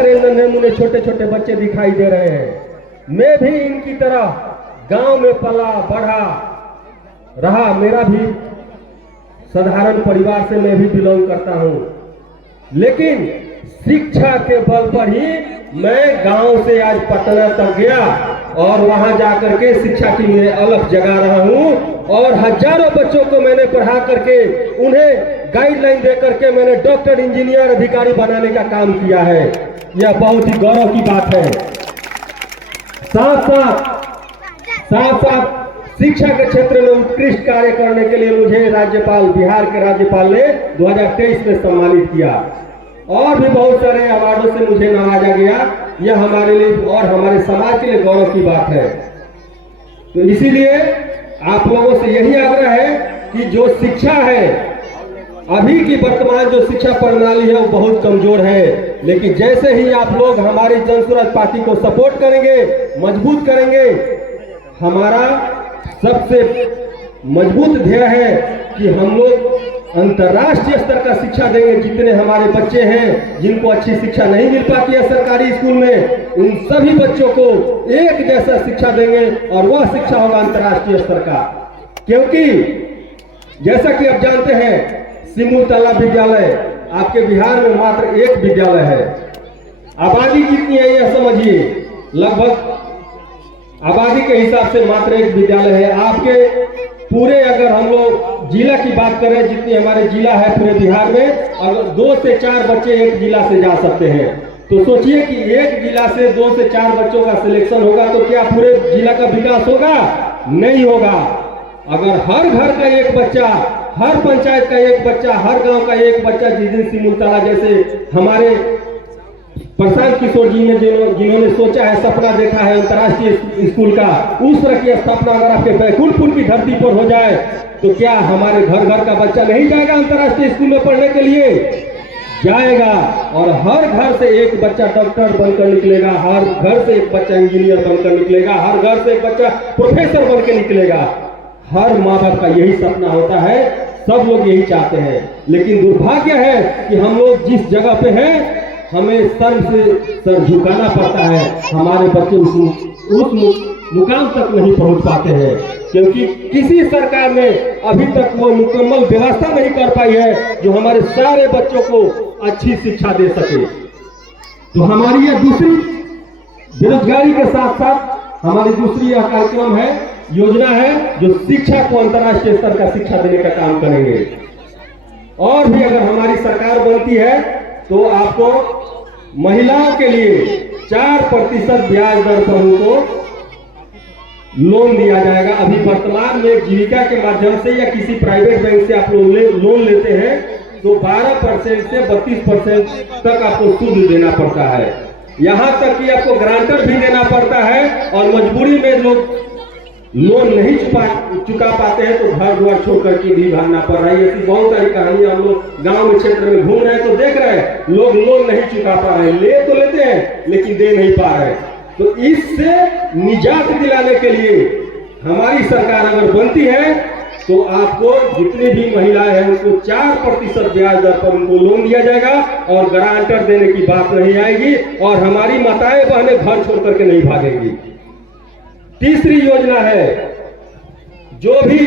सारे नन्हे मुन्ने छोटे छोटे बच्चे दिखाई दे रहे हैं। मैं भी इनकी तरह गांव में पला बढ़ा रहा, मेरा भी साधारण परिवार से मैं भी बिलोंग करता हूं, लेकिन शिक्षा के बल पर ही मैं गांव से आज पटना तक गया और वहां जाकर के शिक्षा की मैं अलग जगा रहा हूं और हजारों बच्चों को मैंने पढ़ा करके उन्हें गाइडलाइन दे करके मैंने डॉक्टर, इंजीनियर, अधिकारी बनाने का काम किया है। यह बहुत ही गौरव की बात है। साथ साथ शिक्षा के क्षेत्र में उत्कृष्ट कार्य करने के लिए मुझे राज्यपाल, बिहार के राज्यपाल ने 2023 में सम्मानित किया और भी बहुत सारे अवार्डों से मुझे नवाजा गया। यह हमारे लिए और हमारे समाज के लिए गौरव की बात है। तो इसीलिए आप लोगों से यही आग्रह है कि जो शिक्षा है, अभी की वर्तमान जो शिक्षा प्रणाली है वो बहुत कमजोर है, लेकिन जैसे ही आप लोग हमारी जन स्वराज पार्टी को सपोर्ट करेंगे, मजबूत करेंगे, हमारा सबसे मजबूत ध्येय है कि हम लोग अंतर्राष्ट्रीय स्तर का शिक्षा देंगे। जितने हमारे बच्चे हैं जिनको अच्छी शिक्षा नहीं मिल पाती है सरकारी स्कूल में, उन सभी बच्चों को एक जैसा शिक्षा देंगे और वह शिक्षा होगा अंतर्राष्ट्रीय स्तर का। क्योंकि जैसा कि आप जानते हैं, सिमुलतला विद्यालय आपके बिहार में मात्र एक विद्यालय है। आबादी कितनी है यह समझिए, लगभग आबादी के हिसाब से मात्र एक विद्यालय है। आपके पूरे अगर हम लोग जिला की बात करें, जितनी हमारे जिला है पूरे बिहार में, अगर 2 से 4 बच्चे एक जिला से जा सकते हैं, तो सोचिए कि एक जिला से 2 से 4 बच्चों का सिलेक्शन होगा तो क्या पूरे जिला का विकास होगा? नहीं होगा। अगर हर घर का एक बच्चा, हर पंचायत का एक बच्चा, हर गांव का एक बच्चा, जिस दिन सिमुलतला जैसे हमारे प्रशांत किशोर जी ने जिन्होंने सोचा है, सपना देखा है अंतर्राष्ट्रीय स्कूल का, उस तरह की स्थापना अगर आपके बैकुंठपुर की धरती पर हो जाए तो क्या हमारे घर घर का बच्चा नहीं जाएगा अंतर्राष्ट्रीय स्कूल में पढ़ने के लिए? जाएगा। और हर घर से एक बच्चा डॉक्टर बनकर निकलेगा, हर घर से एक बच्चा इंजीनियर बनकर निकलेगा, हर घर से एक बच्चा प्रोफेसर बनकर निकलेगा। हर माँ बाप का यही सपना होता है, सब लोग यही चाहते हैं। लेकिन दुर्भाग्य है कि हम लोग जिस जगह पे हैं, हमें सर से सर झुकाना पड़ता है। हमारे बच्चे उस मुकाम तक नहीं पहुंच पाते हैं, क्योंकि किसी सरकार ने अभी तक वो मुकम्मल व्यवस्था नहीं कर पाई है जो हमारे सारे बच्चों को अच्छी शिक्षा दे सके। तो हमारी यह दूसरी, बेरोजगारी के साथ साथ हमारी दूसरी यह कार्यक्रम है, योजना है, जो शिक्षा को अंतर्राष्ट्रीय स्तर का शिक्षा देने का काम करेंगे। और भी अगर हमारी सरकार बनती है तो आपको महिलाओं के लिए 4% ब्याज दर पर उनको लोन दिया जाएगा। अभी वर्तमान में जीविका के माध्यम से या किसी प्राइवेट बैंक से आप लोग लोन लेते हैं तो 12% से 32% तक आपको सूद देना पड़ता है। यहाँ तक कि आपको गारंटर भी देना पड़ता है और मजबूरी में लोग लोन नहीं चुका पाते हैं तो घर द्वार छोड़ करके भी भागना पड़ रहा है। ऐसी बहुत सारी कहानियां हम लोग गांव में क्षेत्र में घूम रहे हैं तो देख रहे हैं, लोग लोन नहीं चुका पा रहे हैं, ले तो लेते हैं लेकिन दे नहीं पा रहे। तो इससे निजात दिलाने के लिए हमारी सरकार अगर बनती है तो आपको जितनी भी महिलाएं हैं उनको 4% ब्याज दर पर उनको लोन दिया जाएगा और गारंटर देने की बात नहीं आएगी और हमारी माताएं बहनें घर छोड़ करके नहीं भागेंगी। तीसरी योजना है, जो भी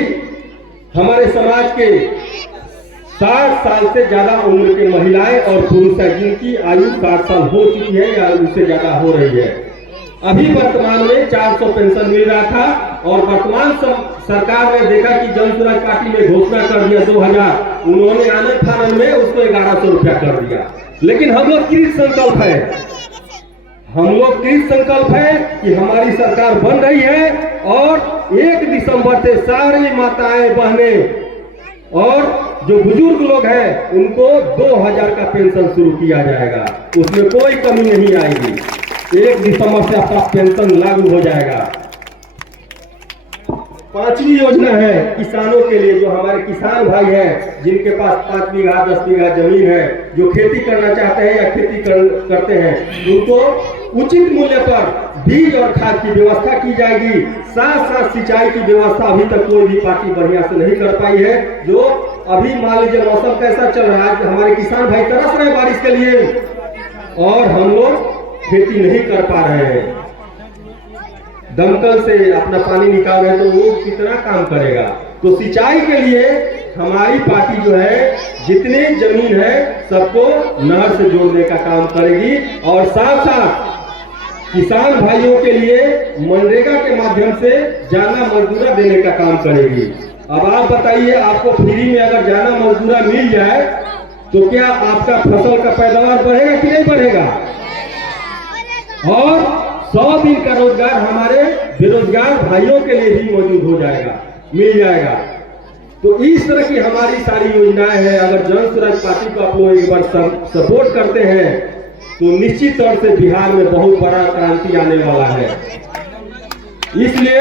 हमारे समाज के 60 साल से ज्यादा उम्र के महिलाएं और पुरुष हैं जिनकी आयु 60 साल हो चुकी है या उससे ज्यादा हो रही है। अभी वर्तमान में 400 पेंशन मिल रहा था और वर्तमान सरकार ने देखा कि जन स्वराज पार्टी ने घोषणा कर दिया 2000, उन्होंने आने फानन में उसको 1100 रुपया कर दिया। लेकिन हम लोग कृत संकल्प है, हम लोग कृत संकल्प है कि हमारी सरकार बन रही है और 1 दिसंबर से सारी माताएं बहनें और जो बुजुर्ग लोग हैं उनको 2000 का पेंशन शुरू किया जाएगा। उसमें कोई कमी नहीं आएगी। 1 दिसंबर से आपका पेंशन लागू हो जाएगा। 5वीं योजना है किसानों के लिए, जो हमारे किसान भाई हैं जिनके पास 5 बीघा 10 बीघा जमीन है, जो खेती करना चाहते हैं या खेती करते हैं, उनको उचित मूल्य पर बीज और खाद की व्यवस्था की जाएगी। साथ साथ सिंचाई की व्यवस्था अभी तक कोई भी पार्टी बढ़िया से नहीं कर पाई है। जो अभी मान लीजिए मौसम कैसा चल रहा है, हमारे किसान भाई तरस रहे बारिश के लिए, और हम लोग खेती नहीं कर पा रहे हैं। दमकल से अपना पानी निकाल रहे हैं तो वो कितना काम करेगा। तो सिंचाई के लिए हमारी पार्टी जो है जितनी जमीन है सबको नहर से जोड़ने का काम करेगी और साथ साथ किसान भाइयों के लिए मनरेगा के माध्यम से जाना मजदूरा देने का काम करेगी। अब आप बताइए, आपको फ्री में अगर जाना मजदूरा मिल जाए तो क्या आपका फसल का पैदावार बढ़ेगा कि नहीं बढ़ेगा? और 100 दिन का रोजगार हमारे बेरोजगार भाइयों के लिए भी मौजूद हो जाएगा, मिल जाएगा। तो इस तरह की हमारी सारी योजनाएं हैं। अगर जन स्वराज पार्टी को आप लोग एक बार सपोर्ट करते हैं तो निश्चित तौर से बिहार में बहुत बड़ा क्रांति आने वाला है। इसलिए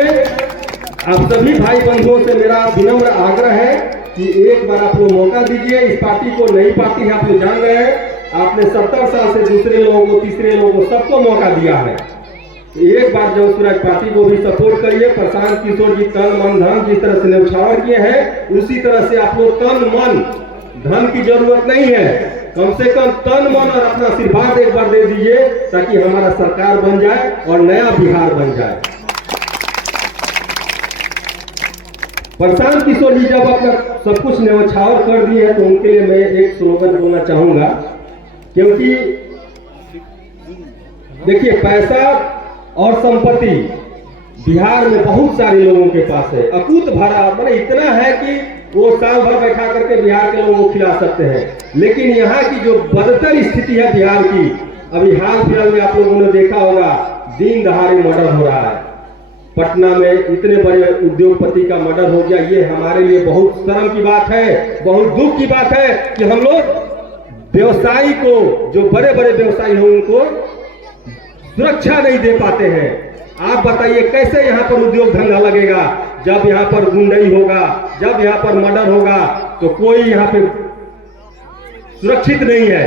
आप सभी भाई बंधुओं से मेरा विनम्र आग्रह है कि एक बार आप लोग मौका दीजिए। इस पार्टी को नई पार्टी है, आप लोग जान रहे हैं। आपने 70 साल से दूसरे लोगों को, तीसरे लोगों को, सबको मौका दिया है। एक बार जन स्वराज पार्टी को भी सपोर्ट करिए। प्रशांत किशोर जी तन मन धन जिस तरह से न्यौछावर किए हैं उसी तरह से आप लोग तन मन धन की जरूरत नहीं है, कम से कम तन मन और अपना आशीर्वाद एक बार दे दीजिए ताकि हमारा सरकार बन जाए और नया बिहार बन जाए। प्रशांत किशोर जी जब अपना सब कुछ न्यौछावर कर दिए हैं तो उनके लिए मैं एक स्लोगन बोलना चाहूंगा, क्योंकि देखिए पैसा और संपत्ति बिहार में बहुत सारे लोगों के पास है, अकूत भरा, मतलब इतना है कि वो साल भर बैठा करके बिहार के लोगों को खिला सकते हैं। लेकिन यहाँ की जो बदतर स्थिति है बिहार की, अभी हाल फिलहाल में आप लोगों ने देखा होगा दिन दहाड़े मर्डर हो रहा है। पटना में इतने बड़े उद्योगपति का मर्डर हो गया। ये हमारे लिए बहुत शर्म की बात है, बहुत दुख की बात है कि हम लोग व्यवसायी को, जो बड़े बड़े व्यवसायी हैं उनको सुरक्षा नहीं दे पाते हैं। आप बताइए कैसे यहाँ पर उद्योग धंधा लगेगा जब यहाँ पर गुंडई होगा, जब यहाँ पर मर्डर होगा तो कोई यहाँ पे सुरक्षित नहीं है।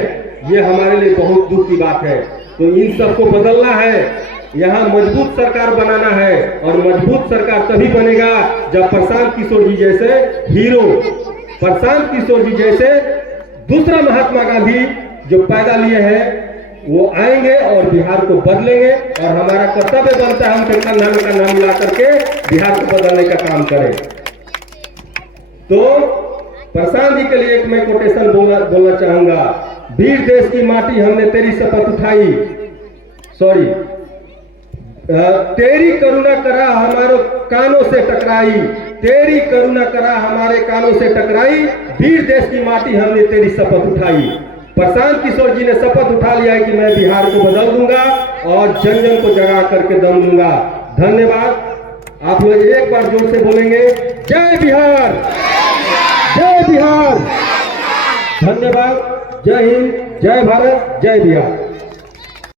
ये हमारे लिए बहुत दुख की बात है। तो इन सबको बदलना है, यहाँ मजबूत सरकार बनाना है और मजबूत सरकार तभी बनेगा जब प्रशांत किशोर जी जैसे हीरो, प्रशांत किशोर जी जैसे दूसरा महात्मा गांधी जो पैदा लिए हैं वो आएंगे और बिहार को बदलेंगे। और हमारा कर्तव्य बनता है हम शंकर नाम का नाम ला करके बिहार को बदलने का काम करें। तो प्रशांत जी के लिए एक मैं कोटेशन बोलना चाहूंगा। वीर देश की माटी हमने तेरी शपथ उठाई, सॉरी तेरी करुणा करा हमारे कानों से टकराई, तेरी करुणा करा हमारे कानों से टकराई, वीर देश की माटी हमने तेरी शपथ उठाई। प्रशांत किशोर जी ने शपथ उठा लिया है कि मैं बिहार को बदल दूंगा और जन जन को जगा करके दम दूंगा। धन्यवाद। आप लोग एक बार जोर से बोलेंगे जय बिहार, जय बिहार। धन्यवाद। जय हिंद, जय भारत, जय बिहार।